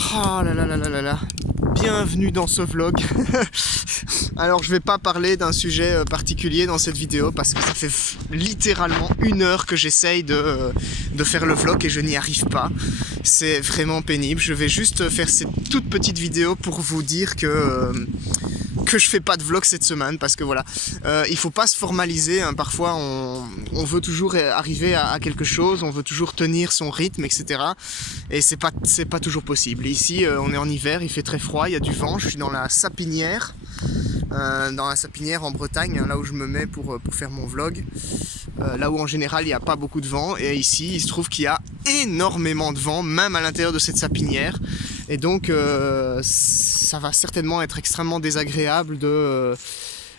Oh là là là là là là. Bienvenue dans ce vlog. Alors je vais pas parler d'un sujet particulier dans cette vidéo parce que ça fait littéralement 1 heure que j'essaye de faire le vlog et je n'y arrive pas. C'est vraiment pénible. Je vais juste faire cette toute petite vidéo pour vous dire que je fais pas de vlog cette semaine parce que voilà, il faut pas se formaliser, hein. Parfois on veut toujours arriver à quelque chose, on veut toujours tenir son rythme, etc. Et c'est pas toujours possible. Ici on est en hiver, il fait très froid, il y a du vent, je suis dans la sapinière. En Bretagne, hein, là où je me mets pour faire mon vlog, là où en général il n'y a pas beaucoup de vent, et ici il se trouve qu'il y a énormément de vent, même à l'intérieur de cette sapinière, et donc ça va certainement être extrêmement désagréable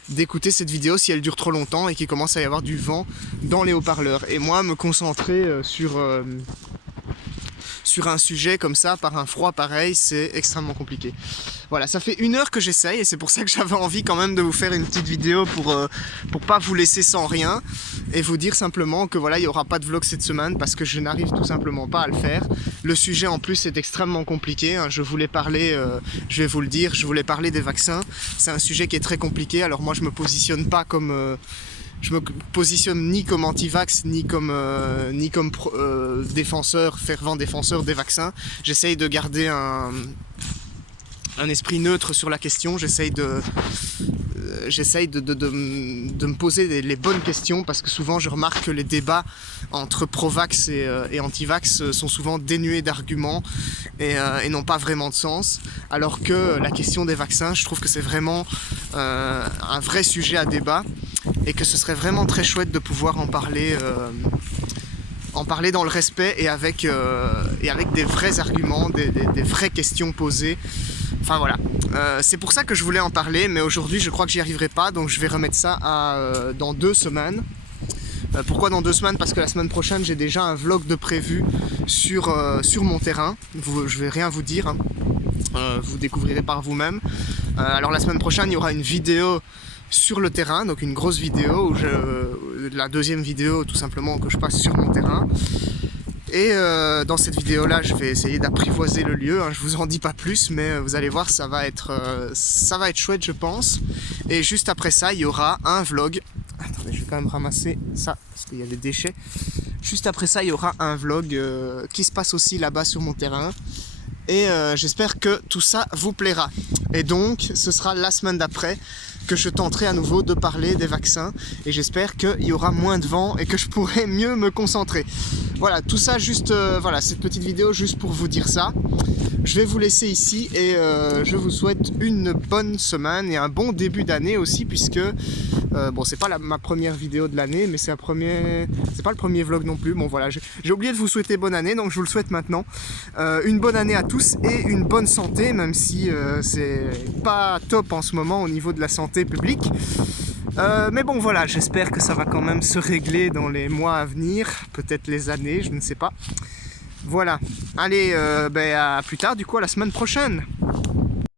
d'écouter cette vidéo si elle dure trop longtemps et qu'il commence à y avoir du vent dans les haut-parleurs. Et moi, me concentrer sur un sujet comme ça, par un froid pareil, c'est extrêmement compliqué. Voilà, ça fait 1 heure que j'essaye et c'est pour ça que j'avais envie quand même de vous faire une petite vidéo pour pas vous laisser sans rien et vous dire simplement que voilà, il n'y aura pas de vlog cette semaine parce que je n'arrive tout simplement pas à le faire. Le sujet en plus est extrêmement compliqué, hein. Je voulais parler, je vais vous le dire, je voulais parler des vaccins. C'est un sujet qui est très compliqué, alors moi je me positionne pas comme... je me positionne ni comme anti-vax, ni comme défenseur, fervent défenseur des vaccins. J'essaye de garder un esprit neutre sur la question, j'essaye de me poser les bonnes questions parce que souvent je remarque que les débats entre pro-vax et anti-vax sont souvent dénués d'arguments et n'ont pas vraiment de sens, alors que la question des vaccins, je trouve que c'est vraiment un vrai sujet à débat et que ce serait vraiment très chouette de pouvoir en parler dans le respect et avec des vrais arguments, des vraies questions posées. Enfin voilà, c'est pour ça que je voulais en parler, mais aujourd'hui je crois que j'y arriverai pas, donc je vais remettre ça dans 2 semaines. Pourquoi dans 2 semaines? Parce que la semaine prochaine j'ai déjà un vlog de prévu sur mon terrain. Je vais rien vous dire, hein. Vous découvrirez par vous-même. Alors la semaine prochaine il y aura une vidéo sur le terrain, donc une grosse vidéo, la 2e vidéo tout simplement que je passe sur mon terrain. Et dans cette vidéo là je vais essayer d'apprivoiser le lieu, hein. Je vous en dis pas plus, mais vous allez voir, ça va être chouette je pense. Et juste après ça il y aura un vlog. Attendez, je vais quand même ramasser ça parce qu'il y a des déchets. Juste après ça il y aura un vlog qui se passe aussi là-bas sur mon terrain. Et j'espère que tout ça vous plaira. Et donc ce sera la semaine d'après que je tenterai à nouveau de parler des vaccins et j'espère qu'il y aura moins de vent et que je pourrai mieux me concentrer. Voilà, tout ça juste, voilà, cette petite vidéo juste pour vous dire ça. Je vais vous laisser ici et je vous souhaite une bonne semaine et un bon début d'année aussi, puisque bon, c'est pas ma première vidéo de l'année, mais c'est pas le premier vlog non plus. Bon voilà, j'ai oublié de vous souhaiter bonne année, donc je vous le souhaite maintenant. Une bonne année à tous et une bonne santé, même si c'est pas top en ce moment au niveau de la santé publique. Mais bon voilà, j'espère que ça va quand même se régler dans les mois à venir, peut-être les années, je ne sais pas. Voilà, allez, à plus tard du coup, à la semaine prochaine.